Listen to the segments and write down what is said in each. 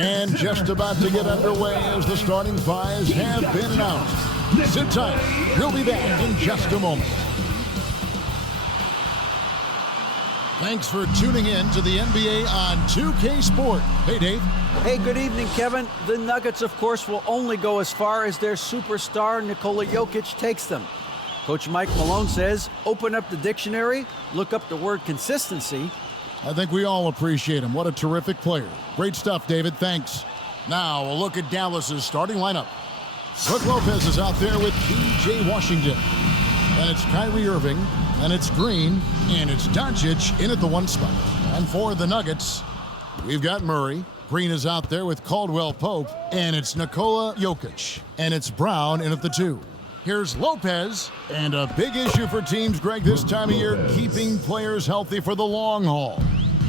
And just about to get underway as the starting fives have been announced. Sit tight. We'll be back in just a moment. Thanks for tuning in to the NBA on 2K Sport. Hey, Dave. Hey, good evening, Kevin. The Nuggets, of course, will only go as far as their superstar Nikola Jokic takes them. Coach Mike Malone says, open up the dictionary, look up the word consistency. I think we all appreciate him. What a terrific player. Great stuff, David. Thanks. Now, a look at Dallas's starting lineup. Brook Lopez is out there with P.J. Washington. And it's Kyrie Irving. And it's Green. And it's Doncic in at the 1 spot. And for the Nuggets, we've got Murray. Green is out there with Caldwell Pope. And it's Nikola Jokic. And it's Brown in at the 2. Here's Lopez. And a big issue for teams, Greg, this time of year, keeping players healthy for the long haul.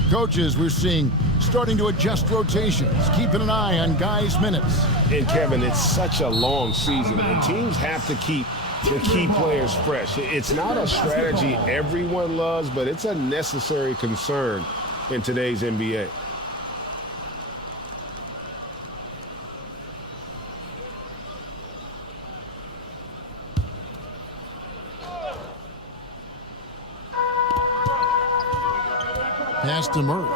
Coaches, we're seeing starting to adjust rotations, keeping an eye on guys' minutes. And, Kevin, it's such a long season. The teams have to keep the key players fresh. It's not a strategy everyone loves, but it's a necessary concern in today's NBA. Pass to Murray.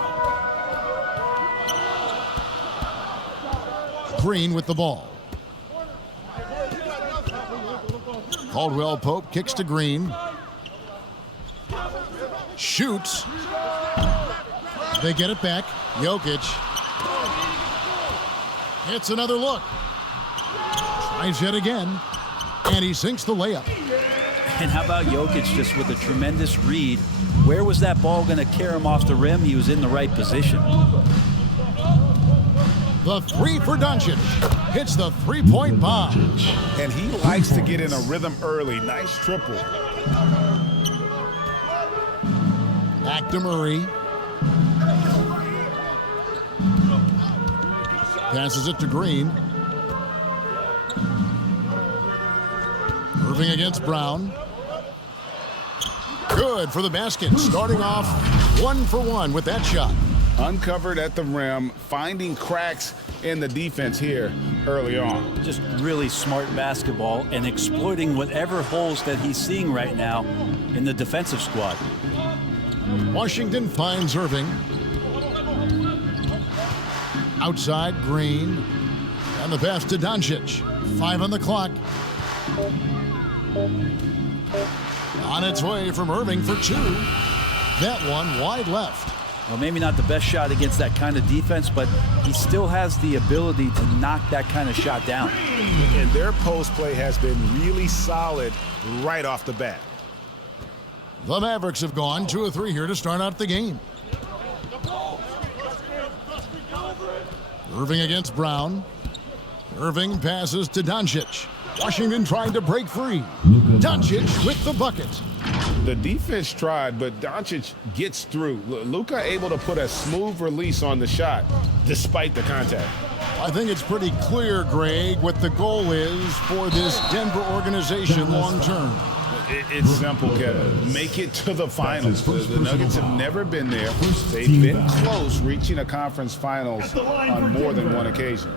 Green with the ball. Caldwell Pope kicks to Green. Shoots. They get it back. Jokic. Hits another look. Tries yet again. And he sinks the layup. And how about Jokic just with a tremendous read? Where was that ball going to carry him off the rim? He was in the right position. The 3 for Doncic. Hits the three-point bomb. And he likes to get in a rhythm early. Nice triple. Back to Murray. Passes it to Green. Irving against Brown. Good for the basket. Starting off 1 for 1 with that shot. Uncovered at the rim, finding cracks in the defense here early on. Just really smart basketball and exploiting whatever holes that he's seeing right now in the defensive squad. Washington finds Irving. Outside, Green. And the pass to Doncic. 5 on the clock. On its way from Irving for 2. That one wide left. Well, maybe not the best shot against that kind of defense, but he still has the ability to knock that kind of shot down. And their post play has been really solid right off the bat. The Mavericks have gone 2 of 3 here to start out the game. Irving against Brown. Irving passes to Doncic. Washington trying to break free. Doncic with the bucket. The defense tried, but Doncic gets through. Luka able to put a smooth release on the shot despite the contact. I think it's pretty clear, Greg, what the goal is for this Denver organization long term. It's simple, Kevin. Make it to the finals. The Nuggets have never been there. They've been close reaching a conference finals on more than one occasion.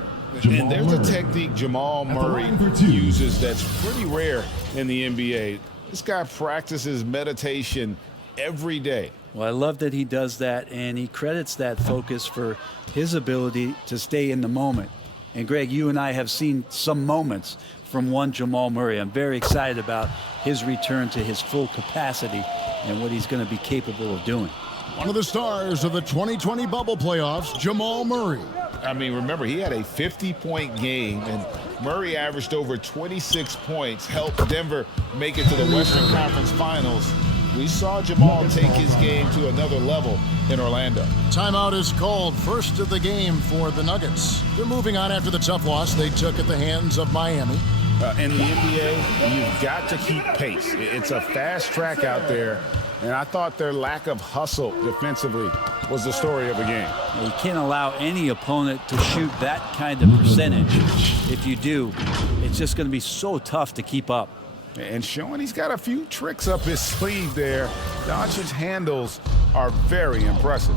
And there's a technique Jamal Murray uses that's pretty rare in the NBA. This guy practices meditation every day. Well, I love that he does that, and he credits that focus for his ability to stay in the moment. And, Greg, you and I have seen some moments from one Jamal Murray. I'm very excited about his return to his full capacity and what he's going to be capable of doing. One of the stars of the 2020 bubble playoffs, Jamal Murray. I mean, remember, he had a 50-point game, and Murray averaged over 26 points, helped Denver make it to the Western Conference Finals. We saw Jamal take his game to another level in Orlando. Timeout is called, first of the game for the Nuggets. They're moving on after the tough loss they took at the hands of Miami. In the NBA, you've got to keep pace. It's a fast track out there, and I thought their lack of hustle defensively was the story of the game. You can't allow any opponent to shoot that kind of percentage. If you do, it's just going to be so tough to keep up. And showing he's got a few tricks up his sleeve there. Doncic's handles are very impressive.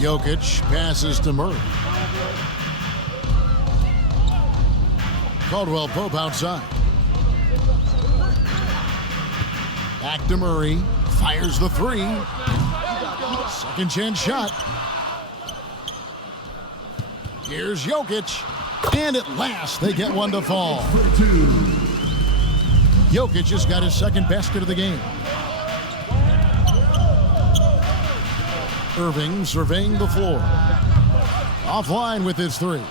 Jokic passes to Murray. Caldwell Pope outside. Back to Murray. Fires the three. Second chance shot. Here's Jokic. And at last, they get one to fall. Jokic just got his second basket of the game. Irving surveying the floor. Offline with his three.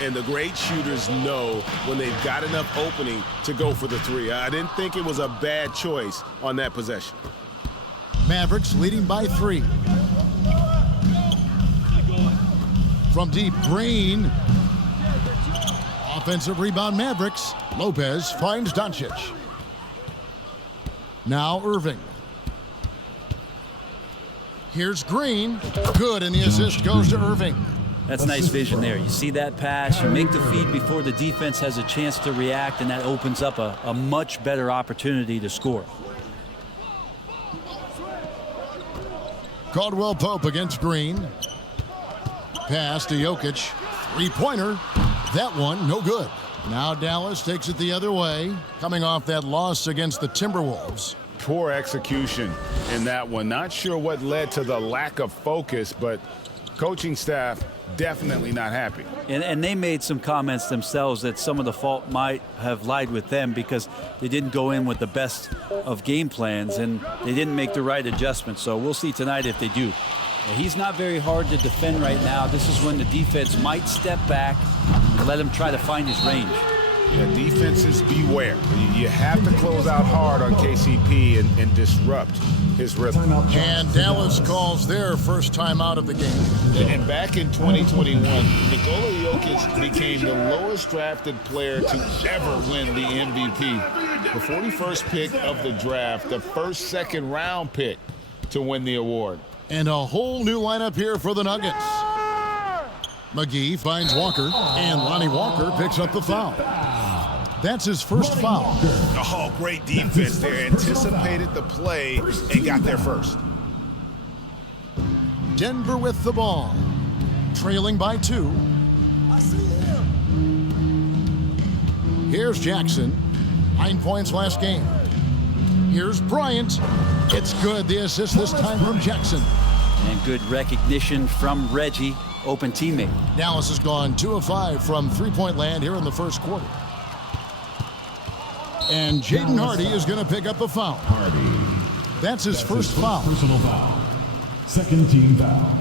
And the great shooters know when they've got enough opening to go for the three. I didn't think it was a bad choice on that possession. Mavericks leading by 3. From deep, Green. Offensive rebound, Mavericks. Lopez finds Doncic. Now Irving. Here's Green. Good, and the assist goes to Irving. That's nice vision there. You see that pass, you make the feed before the defense has a chance to react, and that opens up a much better opportunity to score. Caldwell Pope against Green. Pass to Jokic. Three-pointer. That one, no good. Now Dallas takes it the other way, coming off that loss against the Timberwolves. Poor execution in that one. Not sure what led to the lack of focus, but coaching staff definitely not happy. And they made some comments themselves that some of the fault might have lied with them because they didn't go in with the best of game plans and they didn't make the right adjustments. So we'll see tonight if they do. He's not very hard to defend right now. This is when the defense might step back and let him try to find his range. Yeah, defenses beware. You have to close out hard on KCP and disrupt his rhythm. And Dallas calls their first time out of the game. And back in 2021, Nikola Jokic became the lowest drafted player to ever win the MVP. The 41st pick of the draft, the first second-round pick to win the award. And a whole new lineup here for the Nuggets. McGee finds Walker, and Lonnie Walker picks up the foul. That's his first foul. Oh, great defense there. Anticipated the play and got there first. Denver with the ball. Trailing by 2. Here's Jackson. 9 points last game. Here's Bryant. It's good. The assist this time from Jackson. And good recognition from Reggie, open teammate. Dallas has gone 2 of 5 from three-point land here in the first quarter. And Jaden Hardy is going to pick up a foul. That's his first foul. Personal foul. Second team foul.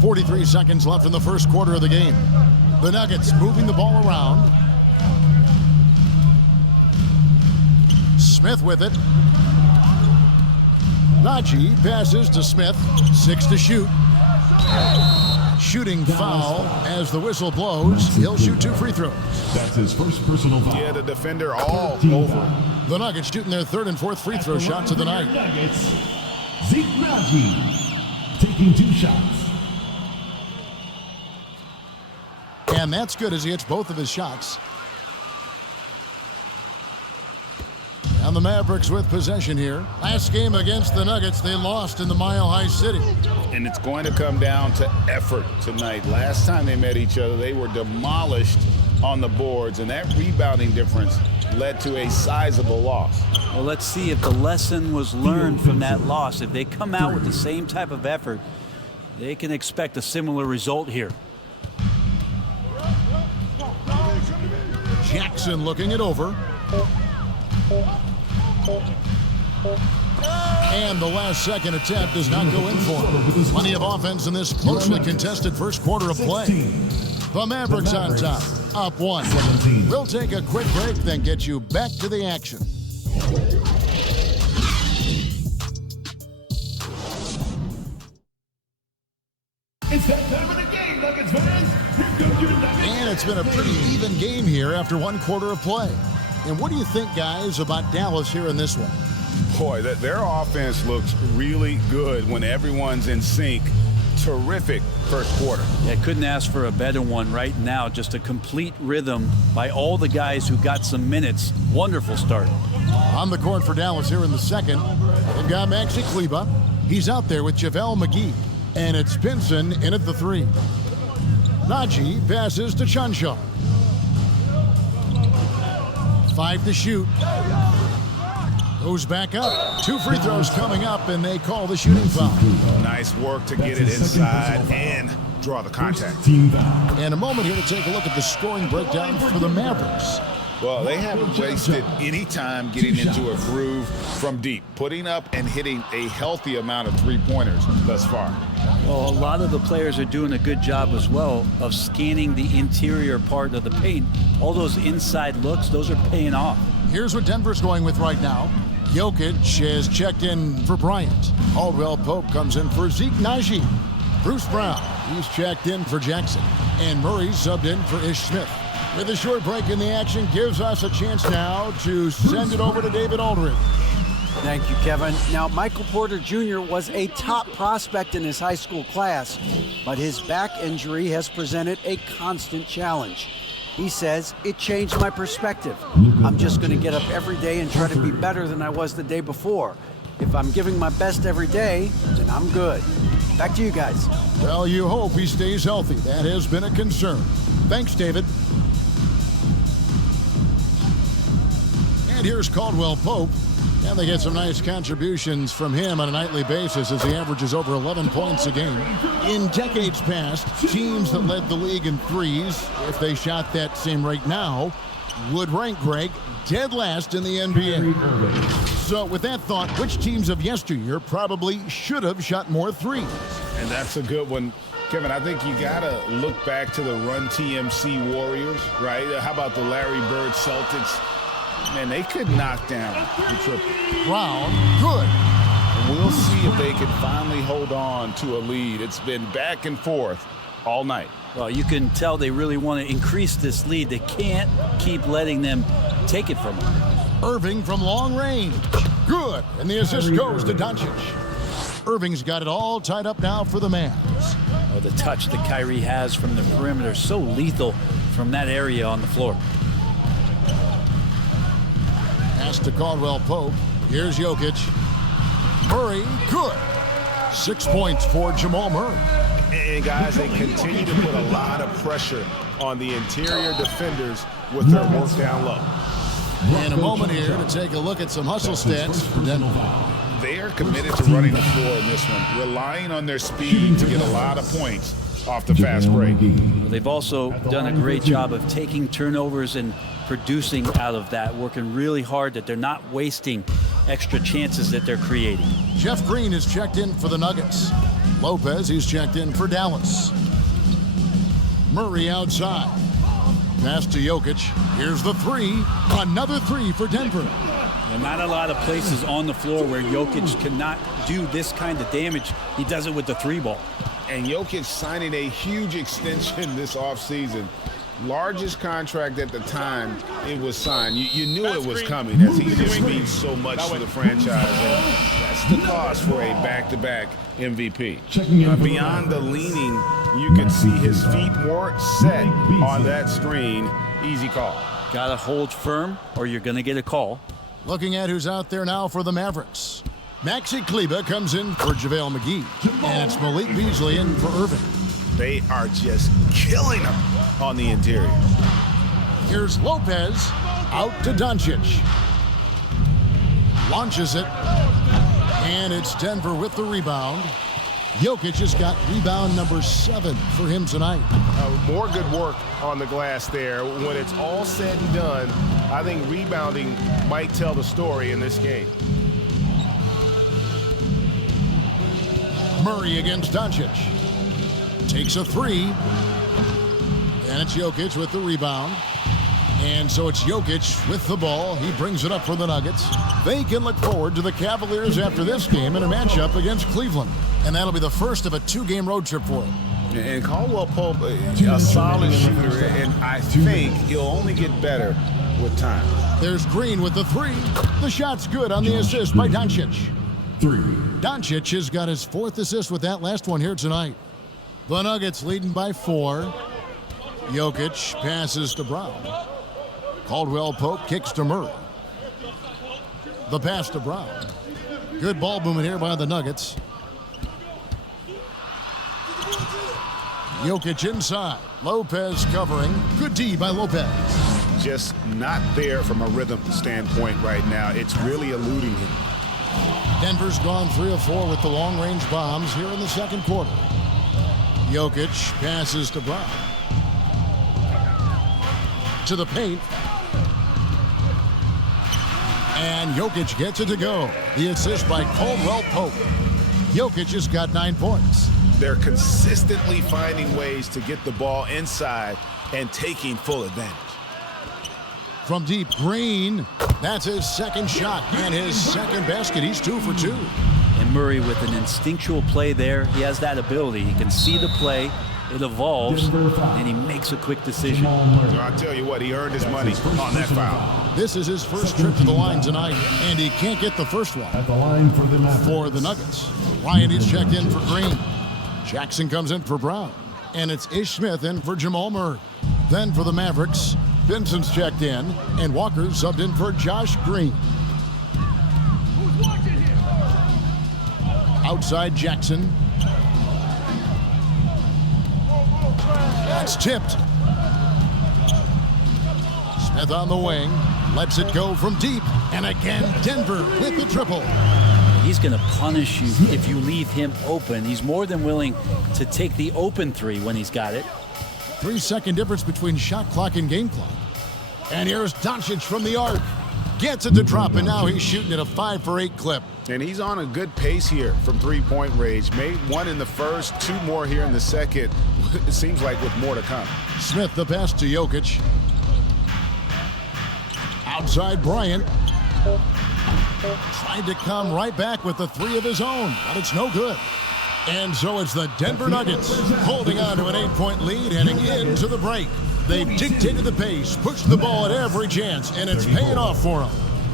.43 seconds left in the first quarter of the game. The Nuggets moving the ball around. Smith with it. Najee passes to Smith. 6 to shoot. Shooting foul as the whistle blows. He'll shoot 2 free throws. That's his first personal foul. Yeah, the defender all over. The Nuggets shooting their 3rd and 4th free throw shots of the night. Nuggets, Zeke Najee taking 2 shots. And that's good as he hits both of his shots. And the Mavericks with possession here. Last game against the Nuggets, they lost in the Mile High City. And it's going to come down to effort tonight. Last time they met each other, they were demolished on the boards, and that rebounding difference led to a sizable loss. Well, let's see if the lesson was learned from that loss. If they come out with the same type of effort, they can expect a similar result here. Jackson looking it over. And the last second attempt does not go in for him. Plenty of offense in this closely contested first quarter of play. The Mavericks on top, up 1. We'll take a quick break, then get you back to the action. It's that time of the game, Nuggets fans. Here comes your Nuggets. And it's been a pretty even game here after 1 quarter of play. And what do you think, guys, about Dallas here in this one? Boy, their offense looks really good when everyone's in sync. terrific first quarter. Yeah, couldn't ask for a better one right now. Just a complete rhythm by all the guys who got some minutes. Wonderful start. On the court for Dallas here in the second, they've got Maxi Kleber. He's out there with JaVale McGee. And it's Pinson in at the 3. Najee passes to Chancellor. 5 to shoot. Goes back up. 2 free throws coming up, and they call the shooting foul. Nice work to get it inside and draw the contact. And a moment here to take a look at the scoring breakdown for the Mavericks. Well, they haven't wasted any time getting into a groove from deep, putting up and hitting a healthy amount of three-pointers thus far. Well, a lot of the players are doing a good job as well of scanning the interior part of the paint. All those inside looks, those are paying off. Here's what Denver's going with right now. Jokic has checked in for Bryant. Caldwell Pope comes in for Zeke Najee. Bruce Brown, he's checked in for Jackson. And Murray subbed in for Ish Smith. With a short break in the action, gives us a chance now to send it over to David Aldridge. Thank you, Kevin. Now, Michael Porter Jr. was a top prospect in his high school class, but his back injury has presented a constant challenge. He says, it changed my perspective. I'm just going to get up every day and try to be better than I was the day before. If I'm giving my best every day, then I'm good. Back to you guys. Well, you hope he stays healthy. That has been a concern. Thanks, David. And here's Caldwell Pope. And they get some nice contributions from him on a nightly basis as he averages over 11 points a game. In decades past, teams that led the league in threes, if they shot that same rate now, would rank, Greg, dead last in the NBA. So with that thought, which teams of yesteryear probably should have shot more threes? And that's a good one. Kevin, I think you got to look back to the Run TMC Warriors, right? How about the Larry Bird Celtics? Man, they could knock down the triple. Brown, good. And we'll see if they can finally hold on to a lead. It's been back and forth all night. Well, you can tell they really want to increase this lead. They can't keep letting them take it from them. Irving from long range. Good. And the assist goes to Doncic. Irving's got it all tied up now for the Mavs. Oh, the touch that Kyrie has from the perimeter, so lethal from that area on the floor. Pass to Caldwell Pope. Here's Jokic. Murray, good. 6 points for Jamal Murray. And guys, they continue to put a lot of pressure on the interior defenders with their work down low. And a moment here to take a look at some hustle stats for Denver. They are committed to running the floor in this one, relying on their speed to get a lot of points off the fast break. Well, they've also done a great job of taking turnovers and producing out of that, working really hard that they're not wasting extra chances that they're creating. Jeff Green is checked in for the Nuggets. Lopez, he's checked in for Dallas. Murray outside. Pass to Jokic. Here's the 3. Another 3 for Denver. There are not a lot of places on the floor where Jokic cannot do this kind of damage. He does it with the 3 ball. And Jokic signing a huge extension this offseason. Largest contract at the time it was signed. You knew it was coming as he just means so much to the franchise. And that's the cost for a back-to-back MVP. Beyond the leaning, you can see his feet more set on that screen. Easy call. Got to hold firm or you're going to get a call. Looking at who's out there now for the Mavericks. Maxi Kleber comes in for JaVale McGee. And it's Malik Beasley in for Irving. They are just killing him on the interior. Here's Lopez out to Doncic. Launches it. And it's Denver with the rebound. Jokic has got rebound number 7 for him tonight. More good work on the glass there. When it's all said and done, I think rebounding might tell the story in this game. Murray against Doncic. Takes a 3. And it's Jokic with the rebound. And so it's Jokic with the ball. He brings it up for the Nuggets. They can look forward to the Cavaliers after this game in a matchup against Cleveland. And that'll be the first of a 2-game road trip for him. And Caldwell Pope, a solid shooter, and I think he'll only get better with time. There's Green with the 3. The shot's good on the assist by Doncic. 3. Doncic has got his 4th assist with that last one here tonight. The Nuggets leading by 4. Jokic passes to Brown. Caldwell Pope kicks to Murray. The pass to Brown. Good ball movement here by the Nuggets. Jokic inside. Lopez covering. Good D by Lopez. Just not there from a rhythm standpoint right now. It's really eluding him. Denver's gone 3 of 4 with the long-range bombs here in the second quarter. Jokic passes to Brown. To the paint. And Jokic gets it to go. The assist by Caldwell Pope. Jokic has got 9 points. They're consistently finding ways to get the ball inside and taking full advantage. From deep, Green. That's his second shot and his second basket. He's 2 for 2. And Murray with an instinctual play there. He has that ability. He can see the play. It evolves, and he makes a quick decision. I'll tell you what, he earned his money on that foul. This is his first trip to the line tonight, and he can't get the first one At the line for the Mavs. for the Nuggets. Ryan is checked in for Green. Jackson comes in for Brown, and it's Ish Smith in for Jamal Murray. Then for the Mavericks, Vincent's checked in, and Walker subbed in for Josh Green. Outside Jackson. That's tipped. Smith on the wing, lets it go from deep, and again Denver with the triple. He's going to punish you if you leave him open. He's more than willing to take the open 3 when he's got it. 3-second difference between shot clock and game clock. And here's Doncic from the arc. Gets it to drop, and now he's shooting at a 5 for 8 clip. And he's on a good pace here from three-point range. Made 1 in the first, 2 more here in the second. It seems like with more to come. Smith the pass to Jokic. Outside Bryant. Tried to come right back with the 3 of his own, but it's no good. And so it's the Denver Nuggets holding on to an 8-point lead heading into the break. They've dictated the pace, pushed the ball at every chance, and it's paying off for them.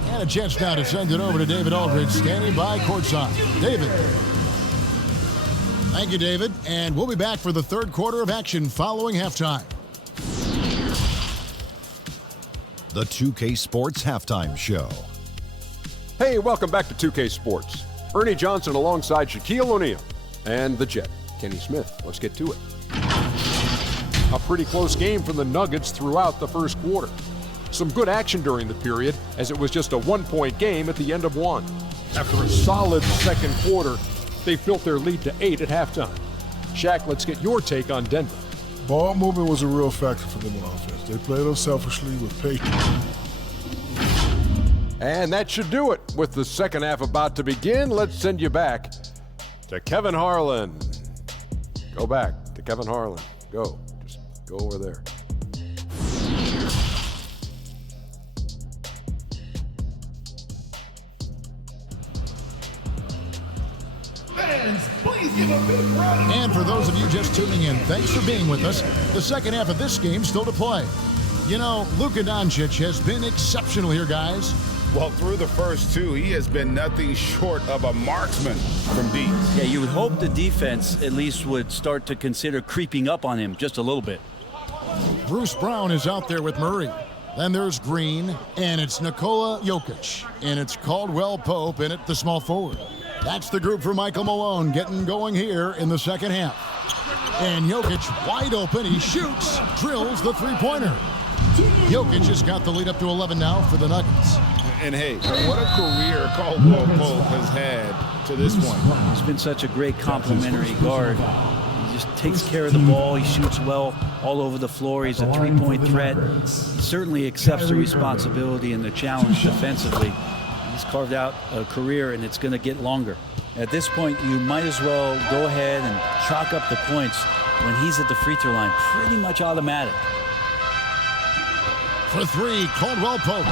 And a chance now to send it over to David Aldridge, standing by courtside. David. Thank you, David. And we'll be back for the third quarter of action following halftime. The 2K Sports Halftime Show. Hey, welcome back to 2K Sports. Ernie Johnson alongside Shaquille O'Neal and the Jet, Kenny Smith. Let's get to it. A pretty close game from the Nuggets throughout the first quarter. Some good action during the period, as it was just a 1-point game at the end of 1. After a solid second quarter, they built their lead to 8 at halftime. Shaq, let's get your take on Denver. Ball movement was a real factor for them on offense. They played unselfishly with patience. And that should do it. With the second half about to begin, let's send you back to Kevin Harlan. Go back to Kevin Harlan. Go. Just go over there. Fans, please give a big round of And for those of you just tuning in, thanks for being with us. The second half of this game still to play. You know, Luka Doncic has been exceptional here, guys. Well, through the first 2, he has been nothing short of a marksman from deep. Yeah, you would hope the defense at least would start to consider creeping up on him just a little bit. Bruce Brown is out there with Murray. Then there's Green, and it's Nikola Jokic, and it's Caldwell Pope in at the small forward. That's the group for Michael Malone getting going here in the second half. And Jokic wide open, he shoots, drills the three-pointer. Jokic has got the lead up to 11 now for the Nuggets. And hey, what a career Caldwell Pope has had to this point. He's been such a great complimentary guard. He just takes care of the ball. He shoots well all over the floor. He's a three-point threat. He certainly accepts the responsibility and the challenge defensively. He's carved out a career, and it's going to get longer. At this point, you might as well go ahead and chalk up the points when he's at the free throw line. Pretty much automatic. For 3, Caldwell Pope.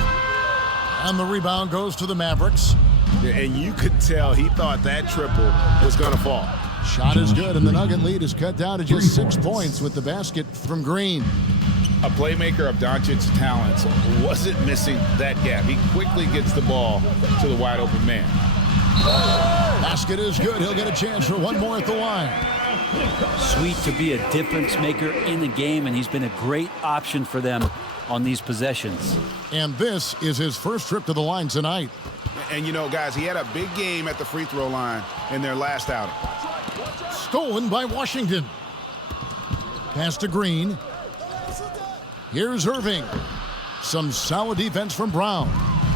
And the rebound goes to the Mavericks. And you could tell he thought that triple was going to fall. Shot is good, and the Nugget lead is cut down to just 6 points with the basket from Green. A playmaker of Doncic's talents wasn't missing that gap. He quickly gets the ball to the wide open man. Basket is good. He'll get a chance for one more at the line. Sweet to be a difference maker in the game, and he's been a great option for them on these possessions. And this is his first trip to the line tonight. And you know, guys, he had a big game at the free throw line in their last outing. Stolen by Washington. Pass to Green. Here's Irving. Some solid defense from Brown.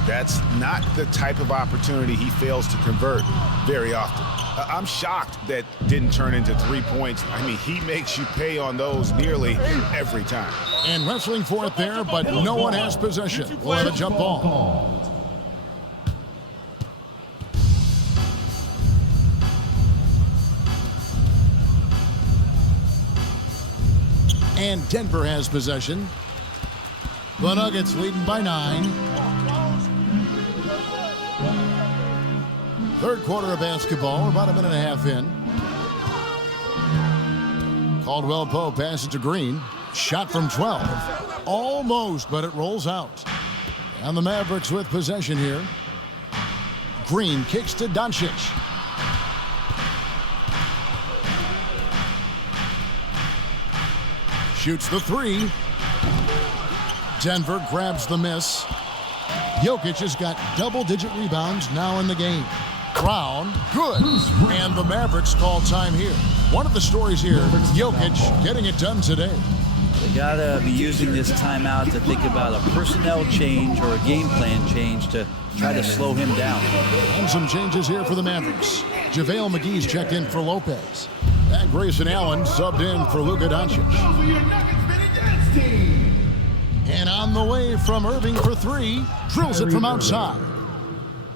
That's not the type of opportunity he fails to convert very often. I'm shocked that didn't turn into 3 points. I mean, he makes you pay on those nearly every time. And wrestling for it there, but no one has possession. We'll have a jump ball. And Denver has possession. The Nuggets leading by 9. Third quarter of basketball, about a minute and a half in. Caldwell Pope passes to Green. Shot from 12. Almost, but it rolls out. And the Mavericks with possession here. Green kicks to Doncic. Shoots the 3. Denver grabs the miss. Jokic has got double-digit rebounds now in the game. Brown, good. And the Mavericks call time here. One of the stories here, Jokic getting it done today. They gotta be using this timeout to think about a personnel change or a game plan change to try to slow him down. And some changes here for the Mavericks. JaVale McGee's checked in for Lopez. And Grayson Allen subbed in for Luka Doncic. And on the way from Irving for 3, drills it from outside.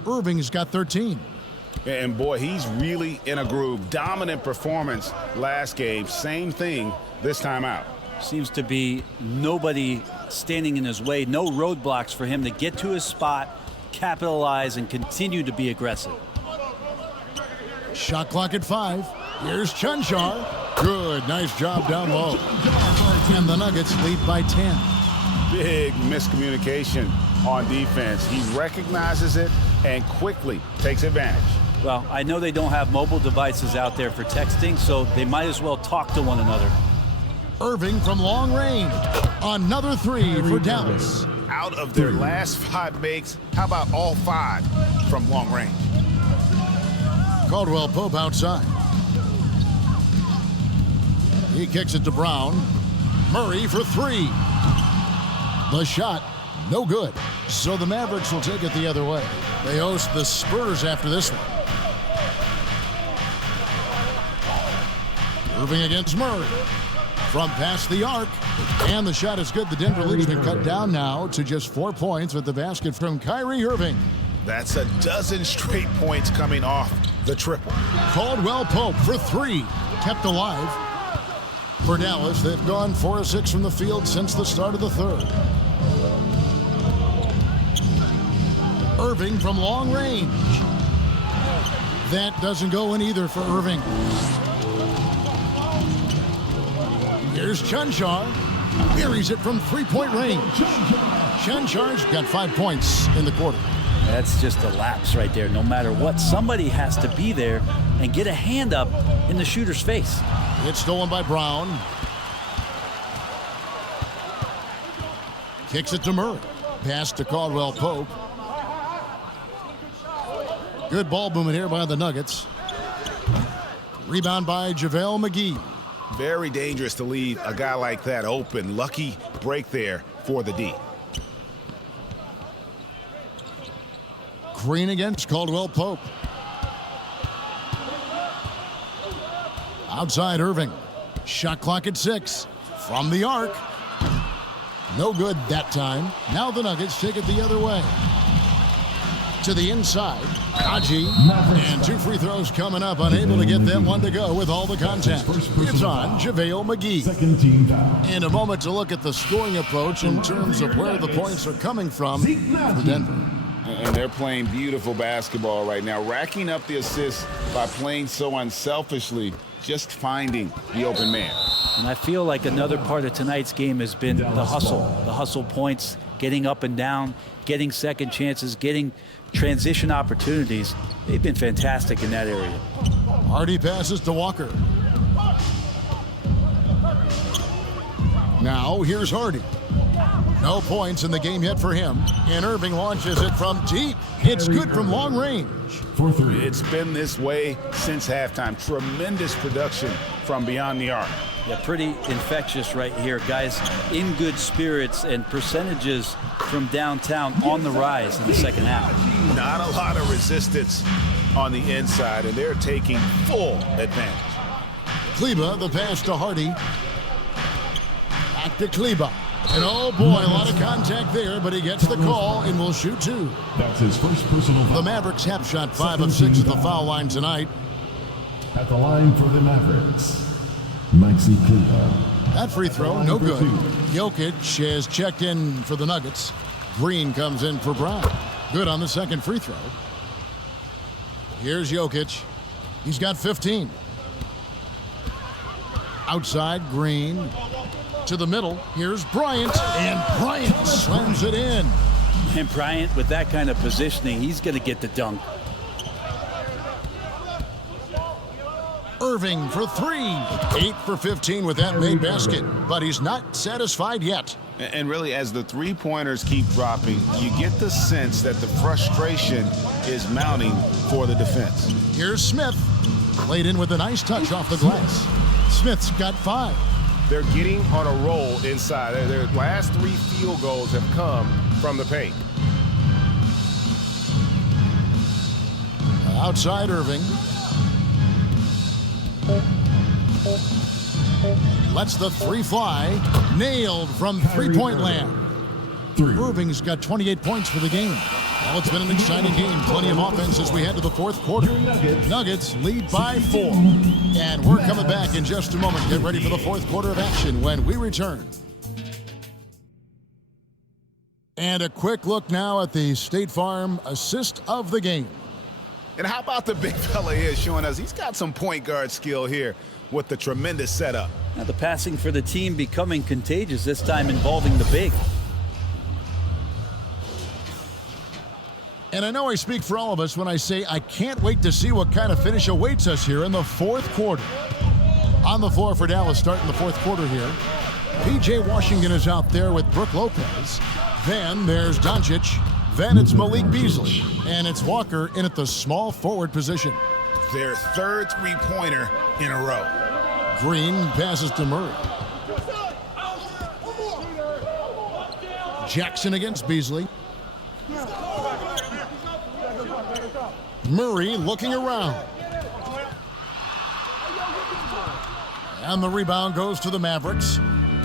Irving's got 13. And boy, he's really in a groove. Dominant performance last game. Same thing this time out. Seems to be nobody standing in his way. No roadblocks for him to get to his spot, capitalize, and continue to be aggressive. Shot clock at 5. Here's Chunchar. Good, nice job down low. And the Nuggets lead by 10. Big miscommunication on defense. He recognizes it and quickly takes advantage. Well, I know they don't have mobile devices out there for texting, so they might as well talk to one another. Irving from long range. Another 3 for Dallas. Out of their last 5 makes, how about all 5 from long range? Caldwell Pope outside. He kicks it to Brown. Murray for 3. The shot, no good. So the Mavericks will take it the other way. They host the Spurs after this one. Irving against Murray. From past the arc. And the shot is good. The Denver lead's been cut down now to just 4 points with the basket from Kyrie Irving. That's a dozen straight points coming off the triple. Caldwell Pope for 3. Kept alive. For Dallas, they've gone 4 of 6 from the field since the start of the third. Irving from long range. That doesn't go in either for Irving. Here's Chunchar. Buries it from 3-point range. Chunchar's got 5 points in the quarter. That's just a lapse right there. No matter what, somebody has to be there and get a hand up in the shooter's face. It's stolen by Brown. Kicks it to Murray. Pass to Caldwell Pope. Good ball movement here by the Nuggets. Rebound by JaVale McGee. Very dangerous to leave a guy like that open. Lucky break there for the D. Green against Caldwell Pope. Outside Irving. Shot clock at 6. From the arc. No good that time. Now the Nuggets take it the other way. To the inside. Haji. And 2 free throws coming up. Unable to get that one to go with all the contact. It's on JaVale McGee. In a moment to look at the scoring approach in terms of where the points are coming from for Denver. And they're playing beautiful basketball right now, racking up the assists by playing so unselfishly, just finding the open man. And I feel like another part of tonight's game has been the hustle points, getting up and down, getting second chances, getting transition opportunities. They've been fantastic in that area. Hardy passes to Walker. Now here's Hardy. No points in the game yet for him. And Irving launches it from deep. It's good from long range. For 3. It's been this way since halftime. Tremendous production from beyond the arc. Yeah, pretty infectious right here. Guys in good spirits, and percentages from downtown on the rise in the second half. Not a lot of resistance on the inside, and they're taking full advantage. Kleba, the pass to Hardy. Back to Kleba. And oh boy, a lot of contact there, but he gets the call and will shoot 2. That's his first personal foul. The Mavericks have shot 5 of 6 at the foul line tonight. At the line for the Mavericks, Maxi Kleba. That free throw, no good. Jokic has checked in for the Nuggets. Green comes in for Brown. Good on the second free throw. Here's Jokic. He's got 15. Outside, Green. To the middle, here's Bryant, and Bryant slams it in. And Bryant, with that kind of positioning, he's going to get the dunk. Irving for 3. 8 for 15 with that made basket, but he's not satisfied yet. And really, as the three-pointers keep dropping, you get the sense that the frustration is mounting for the defense. Here's Smith. Played in with a nice touch off the glass. Smith's got 5. They're getting on a roll inside. Their last 3 field goals have come from the paint. Outside Irving. Lets the 3 fly. Nailed from three-point land. Irving's got 28 points for the game. Well, it's been an exciting game. Plenty of offense as we head to the fourth quarter. Nuggets lead by 4. And we're coming back in just a moment. Get ready for the fourth quarter of action when we return. And a quick look now at the State Farm assist of the game. And how about the big fella here showing us he's got some point guard skill here with the tremendous setup. Now the passing for the team becoming contagious, this time involving the big. And I know I speak for all of us when I say I can't wait to see what kind of finish awaits us here in the fourth quarter. On the floor for Dallas starting the fourth quarter here. P.J. Washington is out there with Brook Lopez. Then there's Doncic. Then it's Malik Beasley. And it's Walker in at the small forward position. Their third three-pointer in a row. Green passes to Murray. Jackson against Beasley. Murray looking around. And the rebound goes to the Mavericks.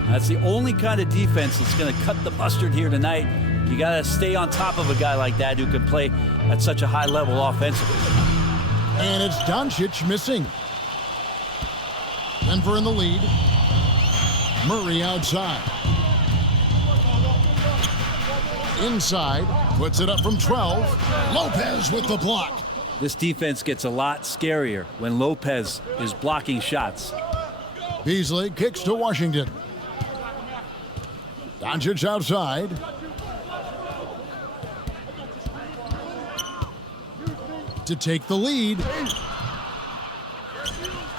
That's the only kind of defense that's going to cut the mustard here tonight. You got to stay on top of a guy like that who can play at such a high level offensively. And it's Doncic missing. Denver in the lead. Murray outside. Inside. Puts it up from 12. Lopez with the block. This defense gets a lot scarier when Lopez is blocking shots. Beasley kicks to Washington. Doncic outside. To take the lead.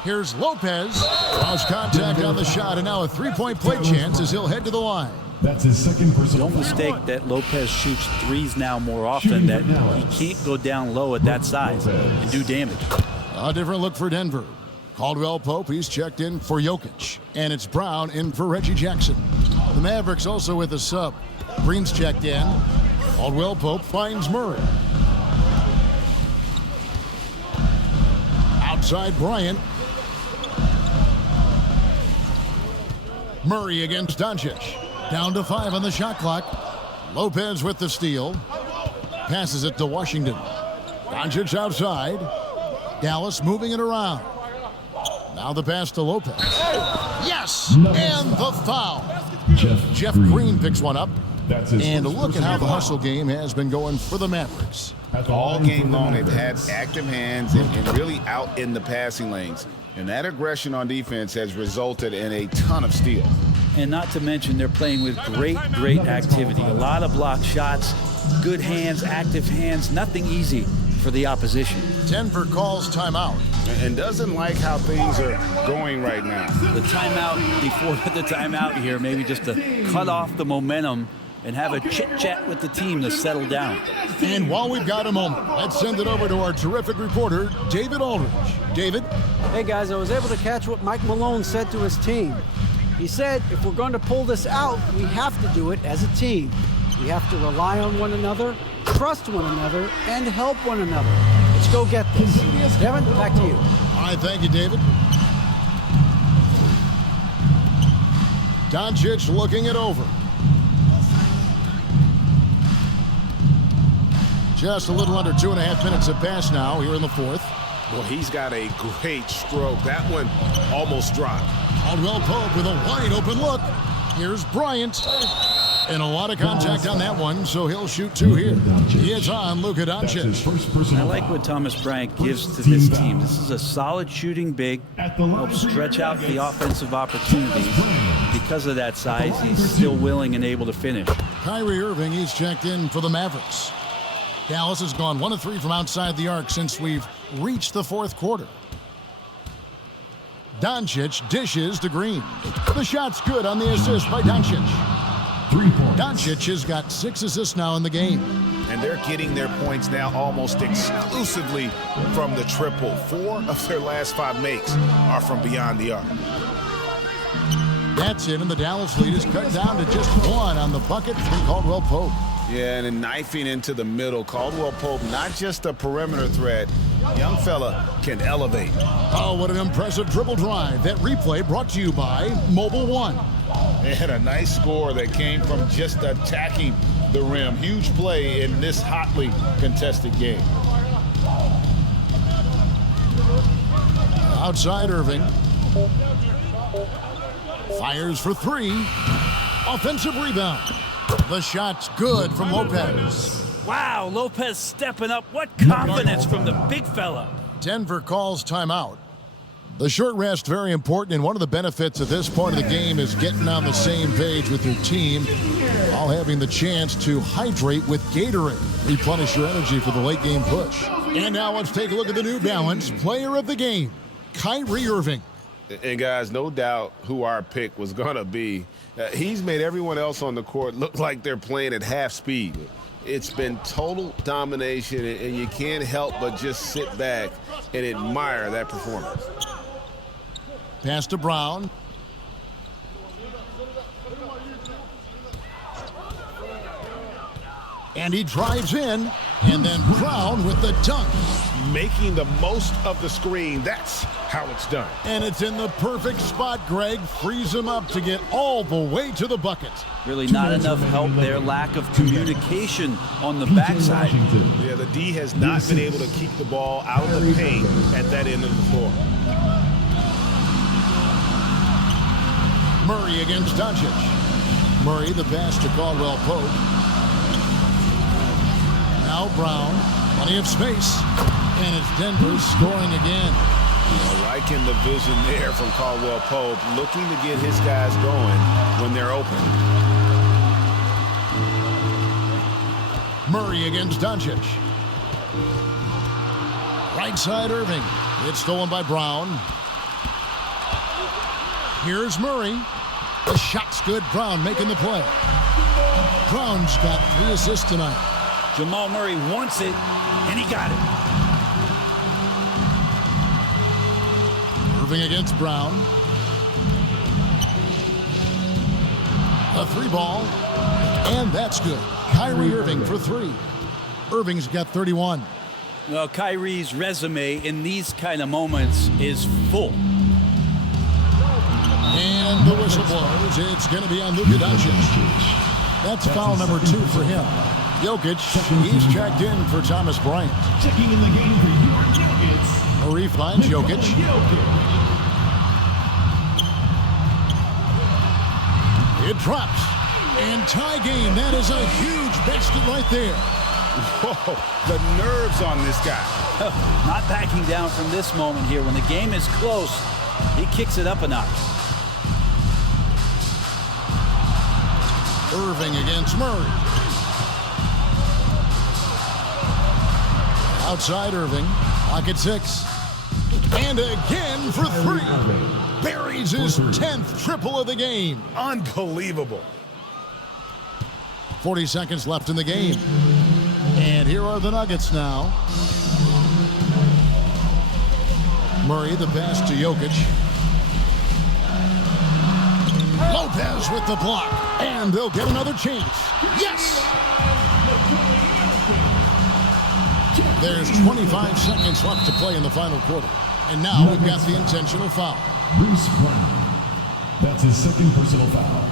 Here's Lopez. Lost contact on the shot, and now a three-point play chance as he'll head to the line. That's his second personal. Don't mistake that Lopez shoots threes now more often, that he can't go down low at that size and do damage. A different look for Denver. Caldwell Pope, he's checked in for Jokic. And it's Brown in for Reggie Jackson. The Mavericks also with a sub. Green's checked in. Caldwell Pope finds Murray. Outside Bryant. Murray against Doncic. Down to 5 on the shot clock. Lopez with the steal. Passes it to Washington. Doncic outside. Dallas moving it around. Now the pass to Lopez. Yes! And the foul. Jeff Green picks one up. And look at how the hustle game has been going for the Mavericks. All game long, they've had active hands and really out in the passing lanes. And that aggression on defense has resulted in a ton of steals. And not to mention, they're playing with great activity. A lot of block shots, good hands, active hands. Nothing easy for the opposition. Denver calls timeout. And doesn't like how things are going right now. The timeout before the timeout here, maybe just to cut off the momentum and have a chit-chat with the team to settle down. And while we've got a moment, let's send it over to our terrific reporter, David Aldridge. David? Hey guys, I was able to catch what Mike Malone said to his team. He said, if we're going to pull this out, we have to do it as a team. We have to rely on one another, trust one another, and help one another. Let's go get this. Devin, back to you. All right, thank you, David. Doncic looking it over. Just a little under 2.5 minutes have passed now here in the fourth. Well, he's got a great stroke. That one almost dropped. Caldwell Pope with a wide open look. Here's Bryant. And a lot of contact on that one, so he'll shoot 2 here. He is on Luka Doncic. I like what Thomas Bryant gives to this team. This is a solid shooting big, helps stretch out the offensive opportunities. Because of that size, he's still willing and able to finish. Kyrie Irving, he's checked in for the Mavericks. Dallas has gone 1 of 3 from outside the arc since we've reached the fourth quarter. Doncic dishes to Green. The shot's good on the assist by Doncic. Doncic has got 6 assists now in the game. And they're getting their points now almost exclusively from the triple. 4 of their last 5 makes are from beyond the arc. That's it, and the Dallas lead is cut down to just 1 on the bucket from Caldwell Pope. Yeah, and then knifing into the middle. Caldwell Pope, not just a perimeter threat. Young fella can elevate. Oh, what an impressive dribble drive. That replay brought to you by Mobile One. They had a nice score that came from just attacking the rim. Huge play in this hotly contested game. Outside Irving. Fires for 3. Offensive rebound. The shot's good from Lopez. Wow, Lopez stepping up. What confidence from the big fella. Denver calls timeout. The short rest, very important, and one of the benefits at this point of the game is getting on the same page with your team while having the chance to hydrate with Gatorade. Replenish your energy for the late game push. And now let's take a look at the New Balance player of the game, Kyrie Irving. And guys, no doubt who our pick was going to be. He's made everyone else on the court look like they're playing at half speed. It's been total domination, and you can't help but just sit back and admire that performance. Pass to Brown. And he drives in, and then Brown with the dunk. Making the most of the screen, that's how it's done. And it's in the perfect spot, Greg. Frees him up to get all the way to the bucket. Really not enough help there. Lack of communication on the backside. Yeah, the D has not been able to keep the ball out of the paint at that end of the floor. Murray against Doncic. Murray, the pass to Caldwell Pope. Now Brown, plenty of space, and it's Denver scoring again. Liking the vision there from Caldwell Pope, looking to get his guys going when they're open. Murray against Doncic. Right side Irving. It's stolen by Brown. Here's Murray. The shot's good. Brown making the play. Brown's got 3 assists tonight. Jamal Murray wants it, and he got it. Irving against Brown. A 3 ball, and that's good. Kyrie Irving for 3. Irving's got 31. Well, Kyrie's resume in these kind of moments is full. And the whistle blows. It's going to be on Luka Doncic. That's foul number 2 for him. Jokic, he's checked in for Thomas Bryant. Checking in the game for your Nuggets. Murray finds Jokic. It drops. And tie game. That is a huge basket right there. Whoa, the nerves on this guy. Not backing down from this moment here. When the game is close, he kicks it up a notch. Irving against Murray. Outside Irving. Clock at 6. And again for 3. Buries his 10th triple of the game. Unbelievable. 40 seconds left in the game. And here are the Nuggets now. Murray, the pass to Jokic. Lopez with the block. And they'll get another chance. Yes! There's 25 seconds left to play in the final quarter. And now we've got the intentional foul. Bruce Brown. That's his second personal foul.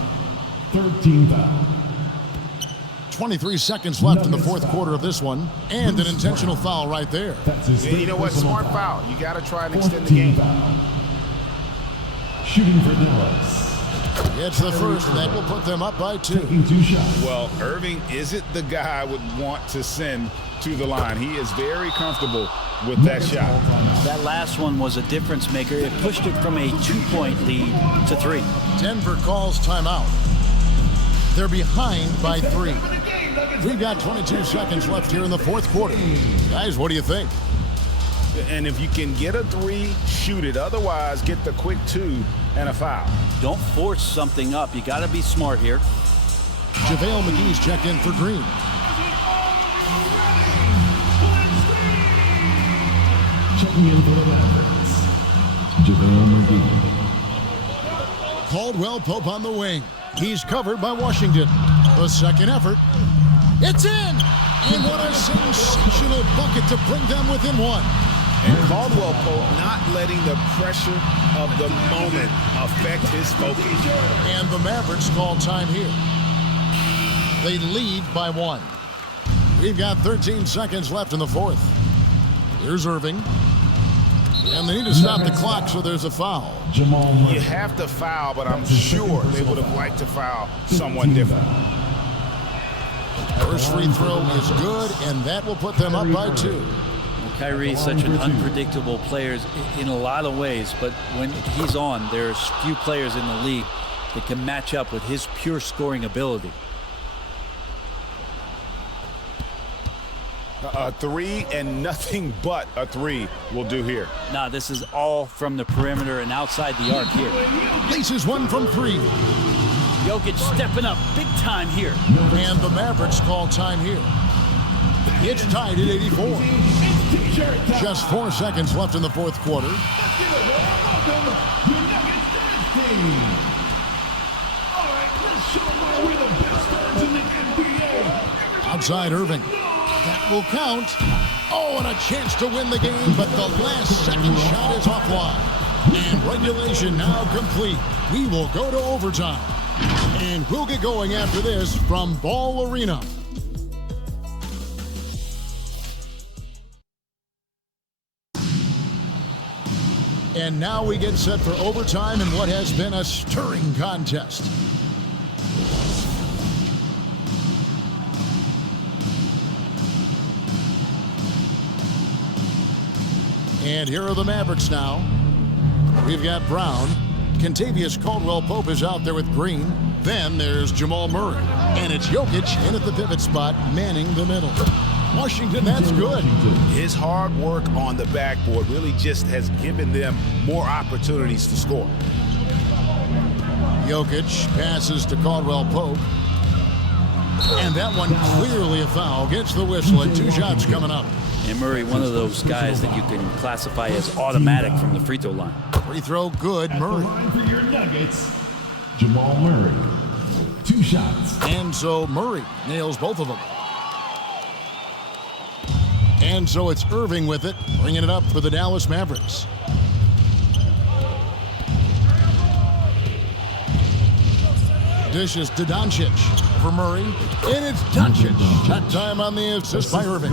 13 foul. 23 seconds left in the fourth quarter of this one. And an intentional foul right there. Yeah, you know what? Smart foul. You got to try and extend the game. Foul. Shooting for Dallas. It's the first, and that will put them up by 2. Taking 2 shots. Well, Irving isn't the guy I would want to send to the line. He is very comfortable with that shot. That last one was a difference maker. It pushed it from a 2-point lead to 3. Denver calls timeout. They're behind by 3. We've got 22 seconds left here in the fourth quarter. Guys, what do you think? And if you can get a 3, shoot it. Otherwise, get the quick 2 and a foul. Don't force something up. You got to be smart here. JaVale McGee's checked in for Green. Checking in for the Mavericks. JaVale McGee. Caldwell Pope on the wing. He's covered by Washington. The second effort. It's in! And what a sensational bucket to bring them within 1. And Caldwell Pope not letting the pressure of the moment affect his focus. And the Mavericks call time here. They lead by 1. We've got 13 seconds left in the fourth. Here's Irving. And they need to stop the clock, so there's a foul. You have to foul, but I'm sure they would have liked to foul someone different. First free throw is good, and that will put them up by 2. Well, Kyrie is such an unpredictable player in a lot of ways, but when he's on, there's few players in the league that can match up with his pure scoring ability. A 3 and nothing but a 3 will do here. Nah, this is all from the perimeter and outside the arc here. Laces 1 from 3. Jokic stepping up big time here. And the Mavericks call time here. It's tied at 84. Just 4 seconds left in the fourth quarter. Outside Irving. That will count. Oh, and a chance to win the game, but the last second shot is offline. And regulation now complete. We will go to overtime. And we'll get going after this from Ball Arena. And now we get set for overtime in what has been a stirring contest. And here are the Mavericks now. We've got Brown. Contavious Caldwell-Pope is out there with Green. Then there's Jamal Murray. And it's Jokic in at the pivot spot, manning the middle. Washington, that's good. His hard work on the backboard really just has given them more opportunities to score. Jokic passes to Caldwell-Pope. And that one clearly a foul. Gets the whistle and 2 shots coming up. And Murray, one of those guys that you can classify as automatic from the free throw line. Free throw good, Murray. Line for your Nuggets, Jamal Murray. 2 shots. And so Murray nails both of them. And so it's Irving with it, bringing it up for the Dallas Mavericks. Dishes to Doncic for Murray. And it's Doncic. That time on the assist by Irving.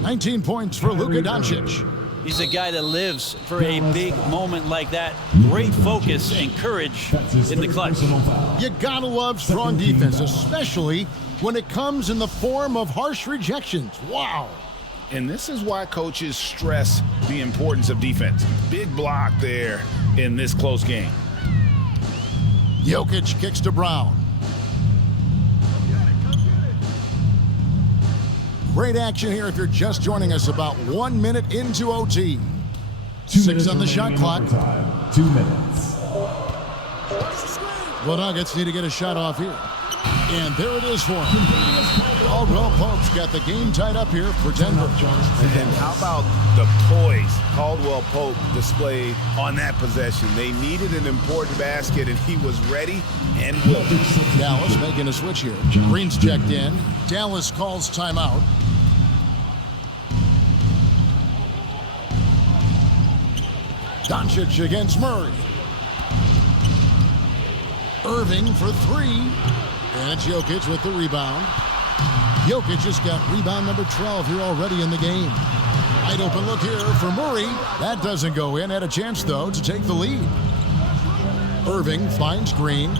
19 points for Luka Doncic. He's a guy that lives for a big moment like that. Great focus and courage in the clutch. You gotta love strong defense, especially when it comes in the form of harsh rejections. Wow. And this is why coaches stress the importance of defense. Big block there in this close game. Jokic kicks to Brown. Great action here if you're just joining us, about 1 minute into OT. 2 6 minutes on the shot remaining clock. in overtime. 2 minutes. The Nuggets need to get a shot off here. And there it is for him. Caldwell Pope's got the game tied up here for Denver. And how about the poise Caldwell Pope displayed on that possession? They needed an important basket, and he was ready and willing. Dallas making a switch here. Green's checked in. Dallas calls timeout. Doncic against Murray. Irving for three. And it's Jokic with the rebound. Jokic just got rebound number 12 here already in the game. Wide open look here for Murray. That doesn't go in. Had a chance, though, to take the lead. Irving finds Green.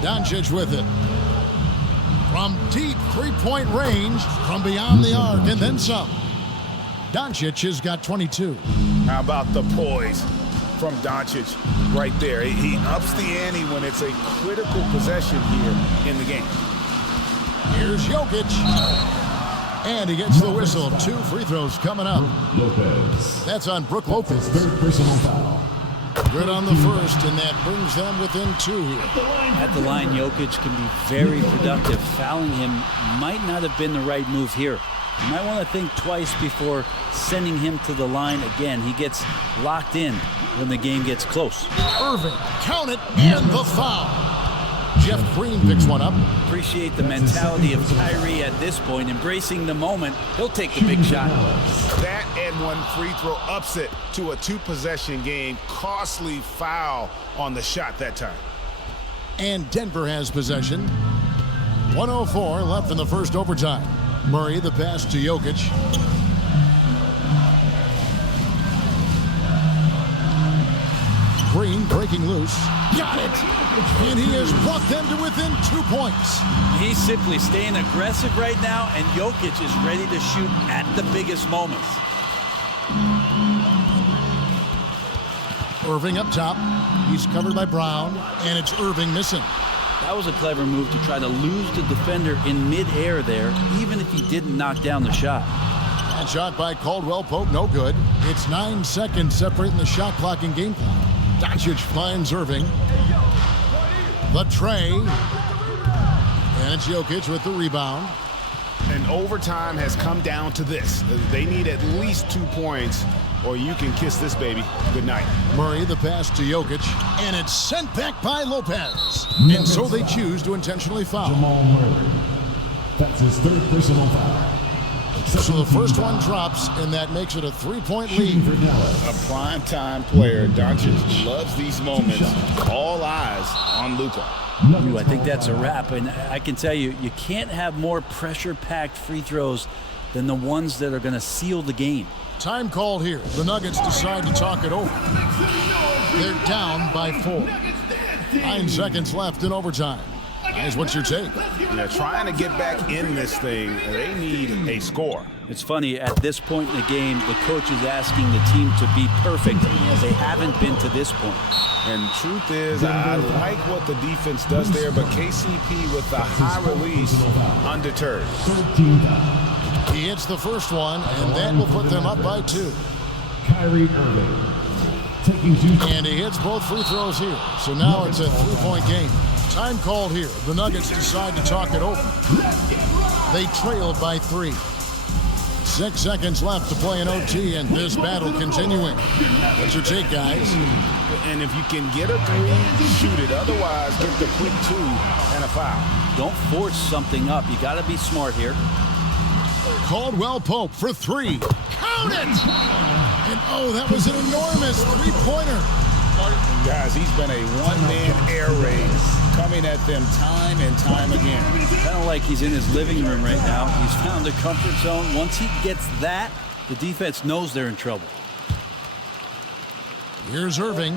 Doncic with it. From deep three-point range, from beyond the arc, and then some. Doncic has got 22. How about the poise from Doncic right there? He ups the ante when it's a critical possession here in the game. Here's Jokic. And he gets the whistle. 2 free throws coming up. Lopez. That's on Brook Lopez. Third personal foul. Good on the first, and that brings them within 2 here. At the line, Jokic can be very productive. Fouling him might not have been the right move here. You might want to think twice before sending him to the line again. He gets locked in when the game gets close. Irving, count it, and the foul. Jeff Green picks one up. Appreciate the mentality of Kyrie at this point, embracing the moment. He'll take the big shot. That and one free throw ups it to a 2-possession game. Costly foul on the shot that time. And Denver has possession. 1:04 left in the first overtime. Murray, the pass to Jokic. Green breaking loose. Got it! And he has brought them to within 2 points. He's simply staying aggressive right now, and Jokic is ready to shoot at the biggest moments. Irving up top. He's covered by Brown, and it's Irving missing. That was a clever move to try to lose the defender in midair there, even if he didn't knock down the shot. That shot by Caldwell Pope, no good. It's 9 seconds separating the shot clock and game clock. Doncic finds Irving. The tray. And it's Jokic with the rebound. And overtime has come down to this. They need at least 2 points, or you can kiss this baby good night. Murray, the pass to Jokic, and it's sent back by Lopez. And so they choose to intentionally foul. Jamal Murray. That's his third personal foul. So the first one drops, and that makes it a 3-point lead. A primetime player. Doncic loves these moments. All eyes on Luka. Ooh, I think that's a wrap, and I can tell you, you can't have more pressure-packed free throws than the ones that are going to seal the game. Time called here. The Nuggets decide to talk it over. They're down by 4. 9 seconds left in overtime. Guys, what's your take? Yeah, trying to get back in this thing, they need a score. It's funny, at this point in the game, the coach is asking the team to be perfect. They haven't been to this point. And truth is, I like what the defense does there, but KCP with the high release, undeterred. He hits the first one, and that will put them up by 2. Kyrie Irving. Taking 2. And he hits both free throws here. So now it's a 3-point game. Time called here. The Nuggets decide to talk it over. They trailed by 3. 6 seconds left to play in OT, and this battle continuing. What's your take, guys? And if you can get a 3, shoot it. Otherwise, get the quick 2 and a foul. Don't force something up. You got to be smart here. Caldwell Pope for 3. Count it! And oh, that was an enormous 3-pointer. Guys, he's been a one-man air raid, coming at them time and time again. Kind of like he's in his living room right now. He's found a comfort zone. Once he gets that, the defense knows they're in trouble. Here's Irving.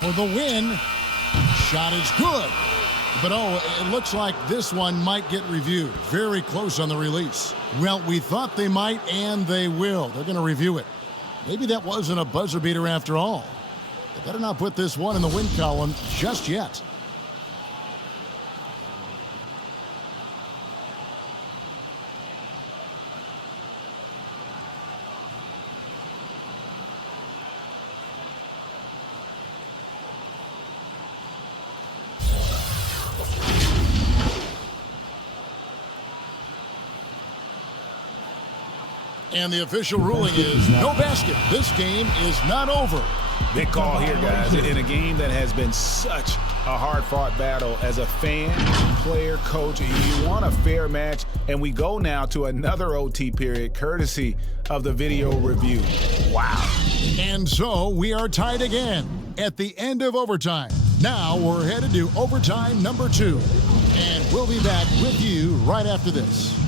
For the win. Shot is good. But oh, it looks like this one might get reviewed. Very close on the release. Well, we thought they might, and they will. They're going to review it. Maybe that wasn't a buzzer beater after all. They better not put this one in the win column just yet. And the official ruling is no basket. This game is not over. Big call here, guys, in a game that has been such a hard-fought battle. As a fan, player, coach, you want a fair match, and we go now to another OT period courtesy of the video review. Wow. And so we are tied again at the end of overtime. Now we're headed to overtime number 2, and we'll be back with you right after this.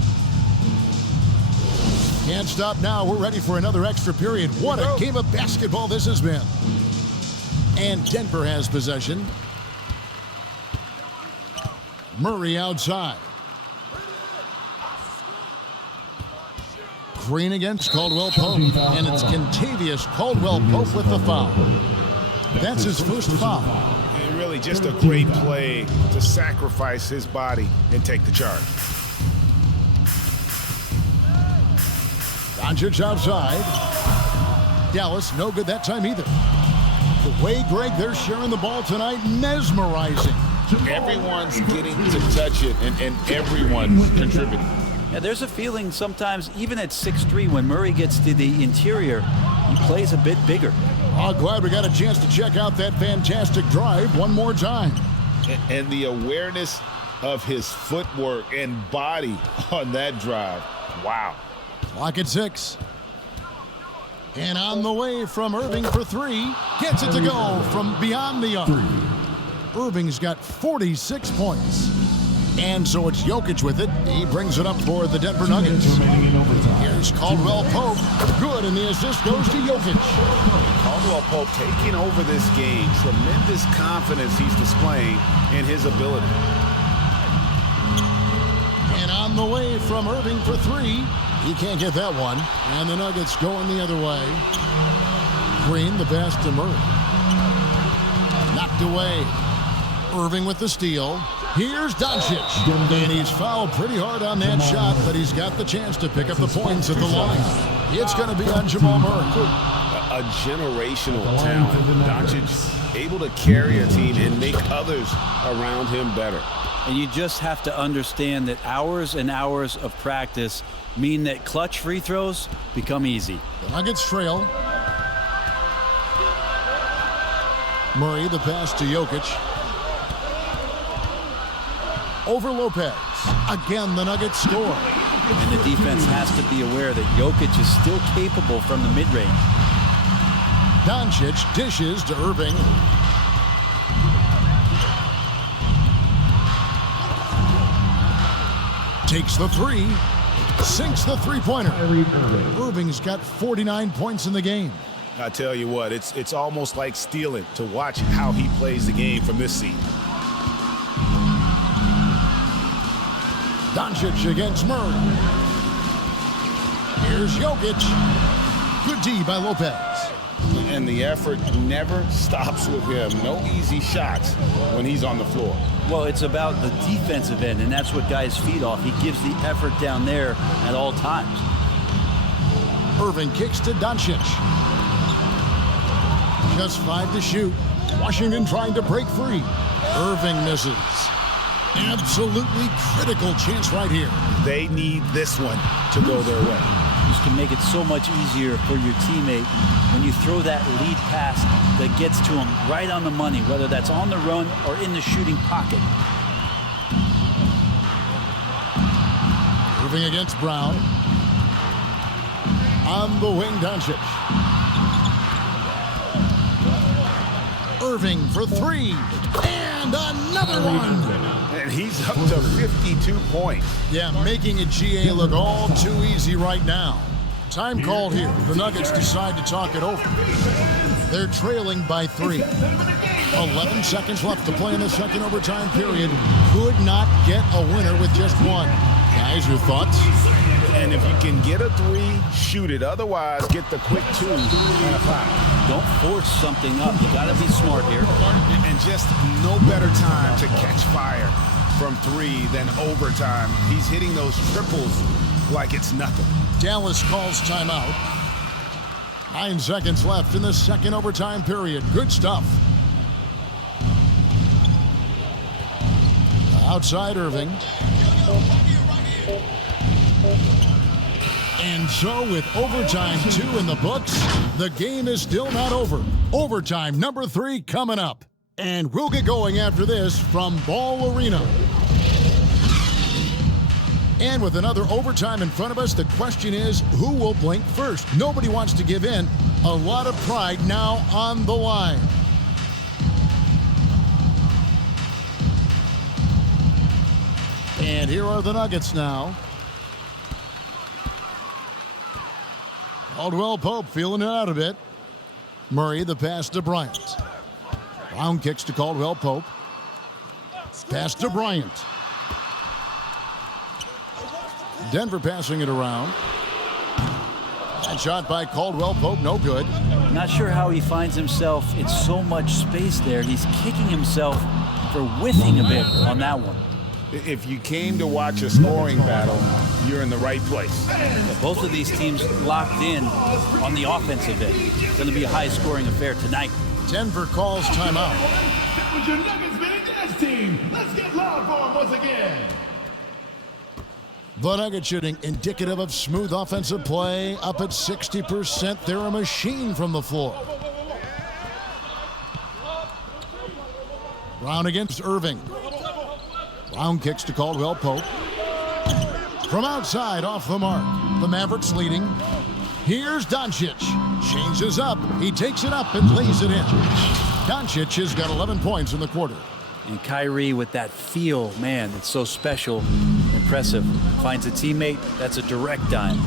Can't stop now. We're ready for another extra period. What a game of basketball this has been. And Denver has possession. Murray outside. Green against Caldwell Pope. And it's Kentavious Caldwell Pope with the foul. That's his first foul. And really just a great play to sacrifice his body and take the charge. Doncic outside. Dallas, no good that time either. The way, Greg, they're sharing the ball tonight, mesmerizing. Everyone's getting to touch it, and everyone's contributing. Yeah, there's a feeling sometimes, even at 6'3", when Murray gets to the interior, he plays a bit bigger. Oh, glad we got a chance to check out that fantastic drive one more time. And the awareness of his footwork and body on that drive. Wow. Clock at 6. And on the way from Irving for 3. Gets it to go from beyond the arc. Irving's got 46 points. And so it's Jokic with it. He brings it up for the Denver Nuggets. Here's Caldwell Pope. Good, and the assist goes to Jokic. Caldwell Pope taking over this game. Tremendous confidence he's displaying in his ability. And on the way from Irving for 3. He can't get that one. And the Nuggets going the other way. Green, the pass to Murray. Knocked away. Irving with the steal. Here's Doncic. And he's fouled pretty hard on that shot, but he's got the chance to pick up the points at the line. It's going to be on Jamal Murray. A generational talent. Doncic able to carry a team and make others around him better. And you just have to understand that hours and hours of practice mean that clutch free throws become easy. The Nuggets trail. Murray, the pass to Jokic. Over Lopez. Again, the Nuggets score. And the defense has to be aware that Jokic is still capable from the mid-range. Doncic dishes to Irving. Takes the 3. Sinks the three-pointer. Irving's got 49 points in the game. I tell you what, it's almost like stealing to watch how he plays the game from this seat. Doncic against Murray. Here's Jokic. Good D by Lopez. And the effort never stops with him. No easy shots when he's on the floor. Well, it's about the defensive end, and that's what guys feed off. He gives the effort down there at all times. Irving kicks to Doncic. Just 5 to shoot. Washington trying to break free. Irving misses. Absolutely critical chance right here. They need this one to go their way. Just to make it so much easier for your teammate when you throw that lead pass that gets to him right on the money, whether that's on the run or in the shooting pocket. Irving against Brown. On the wing, Doncic. Irving for 3. And another one. And he's up to 52 points. Yeah, making a GA look all too easy right now. Time called here. The Nuggets decide to talk it over. They're trailing by 3. 11 seconds left to play in the second overtime period. Could not get a winner with just one. Guys, your thoughts? And if you can get a 3, shoot it. Otherwise, get the quick 2 and a foul. Don't force something up. You got to be smart here. And just no better time to catch fire from 3 than overtime. He's hitting those triples like it's nothing. Dallas calls timeout. 9 seconds left in the second overtime period. Good stuff. Outside Irving. And so with overtime 2 in the books, the game is still not over. Overtime number 3 coming up. And we'll get going after this from Ball Arena. And with another overtime in front of us, the question is, who will blink first? Nobody wants to give in. A lot of pride now on the line. And here are the Nuggets now. Caldwell Pope feeling it out a bit. Murray, the pass to Bryant. Brown kicks to Caldwell Pope. Pass to Bryant. Denver passing it around. That shot by Caldwell Pope, no good. Not sure how he finds himself in so much space there. He's kicking himself for whiffing a bit on that one. If you came to watch a scoring battle, you're in the right place. Both of these teams locked in on the offensive end. It's going to be a high-scoring affair tonight. Denver calls timeout. That was your Nuggets Mini Dash team. Let's get loud for them once again. The Nuggets shooting indicative of smooth offensive play, up at 60%. They're a machine from the floor. Brown against Irving. Brown kicks to Caldwell Pope. From outside, off the mark. The Mavericks leading. Here's Doncic. Changes up. He takes it up and lays it in. Doncic has got 11 points in the quarter. And Kyrie with that feel, man, it's so special, impressive. Finds a teammate, that's a direct dime.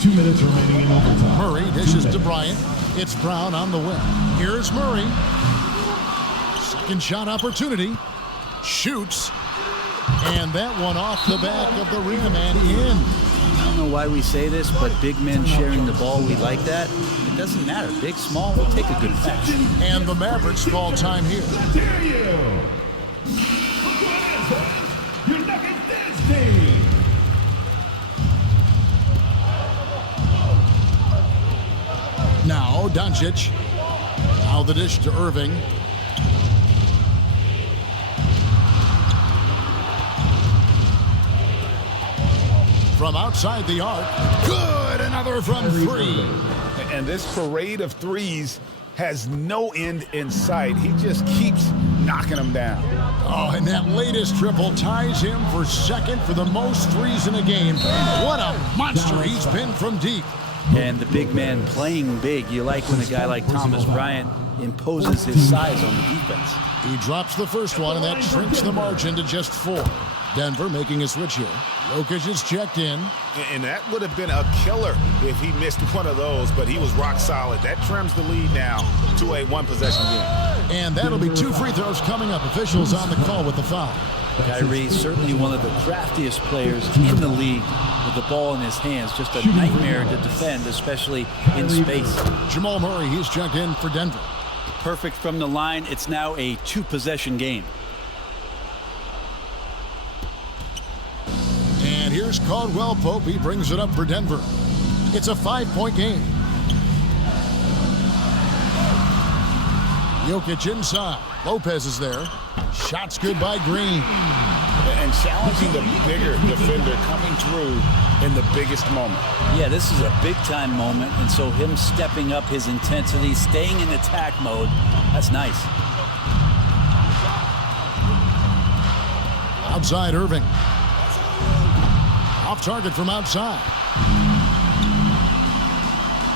2 minutes remaining in overtime. Murray dishes to Bryant. It's Brown on the wing. Here's Murray. Second shot opportunity. Shoots. And that one off the back of the rim and in. I don't know why we say this, but big men sharing the ball, we like that. It doesn't matter. Big, small, we'll take a good pass. And the Mavericks call time here. Dare you! Look what it is, your Nuggets Dance team. Now Doncic. Now the dish to Irving. From outside the arc. Good! Another from 3. And this parade of threes has no end in sight. He just keeps knocking them down. Oh, and that latest triple ties him for second for the most threes in a game. What a monster he's been from deep. And the big man playing big. You like when a guy like Thomas Bryant imposes his size on the defense. He drops the first one, and that shrinks the margin to just 4. Denver making a switch here. Jokic is checked in. And that would have been a killer if he missed one of those, but he was rock solid. That trims the lead now to a 1-possession game. And that'll be 2 free throws coming up. Officials on the call with the foul. Kyrie, certainly one of the craftiest players in the league with the ball in his hands. Just a nightmare to defend, especially in space. Jamal Murray, he's checked in for Denver. Perfect from the line. It's now a 2-possession game. And here's Caldwell Pope. He brings it up for Denver. It's a 5-point game. Jokic inside. Lopez is there. Shots good by Green. And challenging the bigger defender coming through in the biggest moment. Yeah, this is a big-time moment, and so him stepping up his intensity, staying in attack mode, that's nice. Outside Irving. Off target from outside.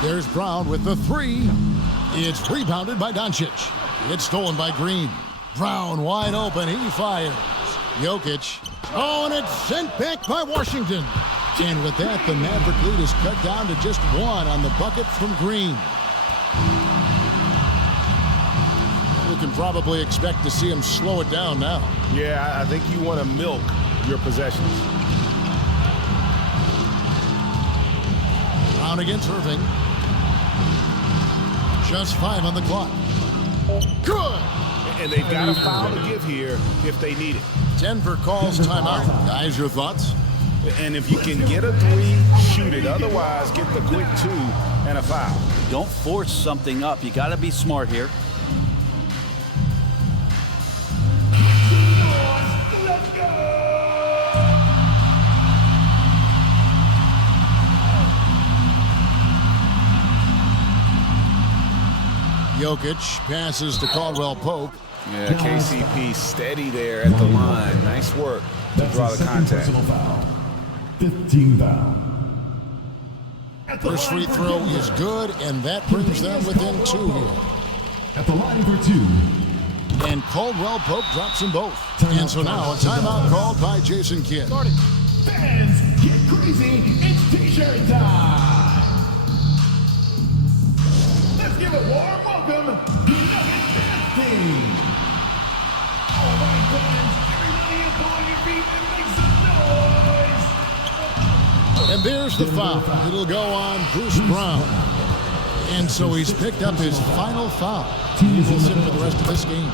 There's Brown with the 3. It's rebounded by Doncic. It's stolen by Green. Brown wide open. He fires. Jokic. Oh, and it's sent back by Washington. And with that, the Maverick lead is cut down to just 1 on the bucket from Green. We can probably expect to see him slow it down now. Yeah, I think you want to milk your possessions. Brown against Irving. Just 5 on the clock. Good! And they've got a foul to give here if they need it. Denver calls timeout. Guys, your thoughts? And if you can get a 3, shoot it. Otherwise, get the quick 2 and a foul. Don't force something up. You got to be smart here. Let's go! Jokic passes to Caldwell Pope. Yeah, KCP steady there at the line. Nice work to draw the contact. 15 foul. First free throw is good, and that brings them within 2 here. At the line for 2. And Caldwell Pope drops them both. And so now a timeout called by Jason Kidd. Fans, get crazy. It's t-shirt time. Let's give a warm welcome to Nugget Dynasty. All right, fans, everybody is on your feet and make some noise. And there's the foul. It'll go on Bruce Brown. And so he's picked up his final foul. He will sit for the rest of this game.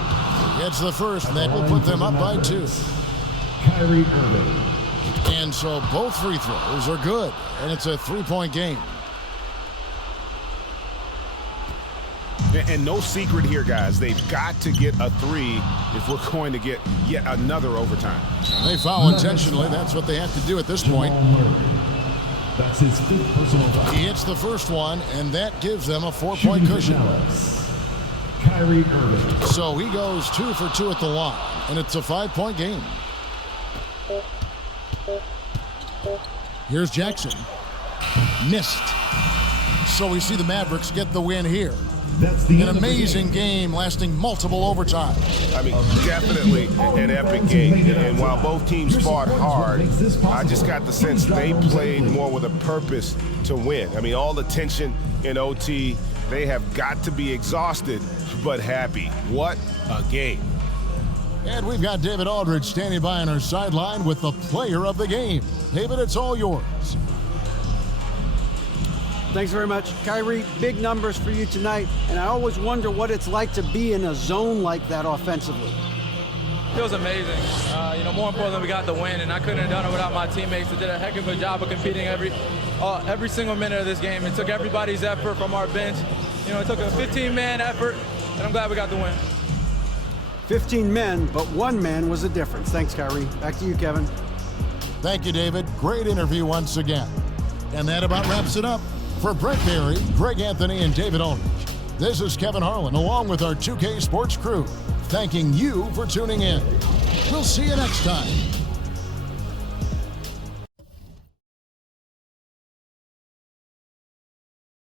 Gets the first, and that will put them up by 2. Kyrie Irving. And so both free throws are good, and it's a 3-point game. And no secret here, guys. They've got to get a 3 if we're going to get yet another overtime. They foul intentionally. That's what they have to do at this point. That's his 5th personal foul. He hits the first one, and that gives them a 4-point cushion. Kyrie Irving. So he goes 2 for 2 at the line, and it's a 5-point game. Here's Jackson. Missed. So we see the Mavericks get the win here. That's the An amazing game lasting multiple overtime. I mean, definitely an epic game. And while both teams fought hard, I just got the sense they played more with a purpose to win. I mean, all the tension in OT, they have got to be exhausted, but happy. What a game. And we've got David Aldridge standing by on our sideline with the player of the game. David, it's all yours. Thanks very much. Kyrie, big numbers for you tonight, and I always wonder what it's like to be in a zone like that offensively. It was amazing. More importantly, we got the win, and I couldn't have done it without my teammates that did a heck of a job of competing every single minute of this game. It took everybody's effort from our bench. It took a 15-man effort, and I'm glad we got the win. 15 men, but 1 man was the difference. Thanks, Kyrie. Back to you, Kevin. Thank you, David. Great interview once again. And that about wraps it up. For Brett Berry, Greg Anthony, and David Aldridge, this is Kevin Harlan along with our 2K Sports crew, thanking you for tuning in. We'll see you next time.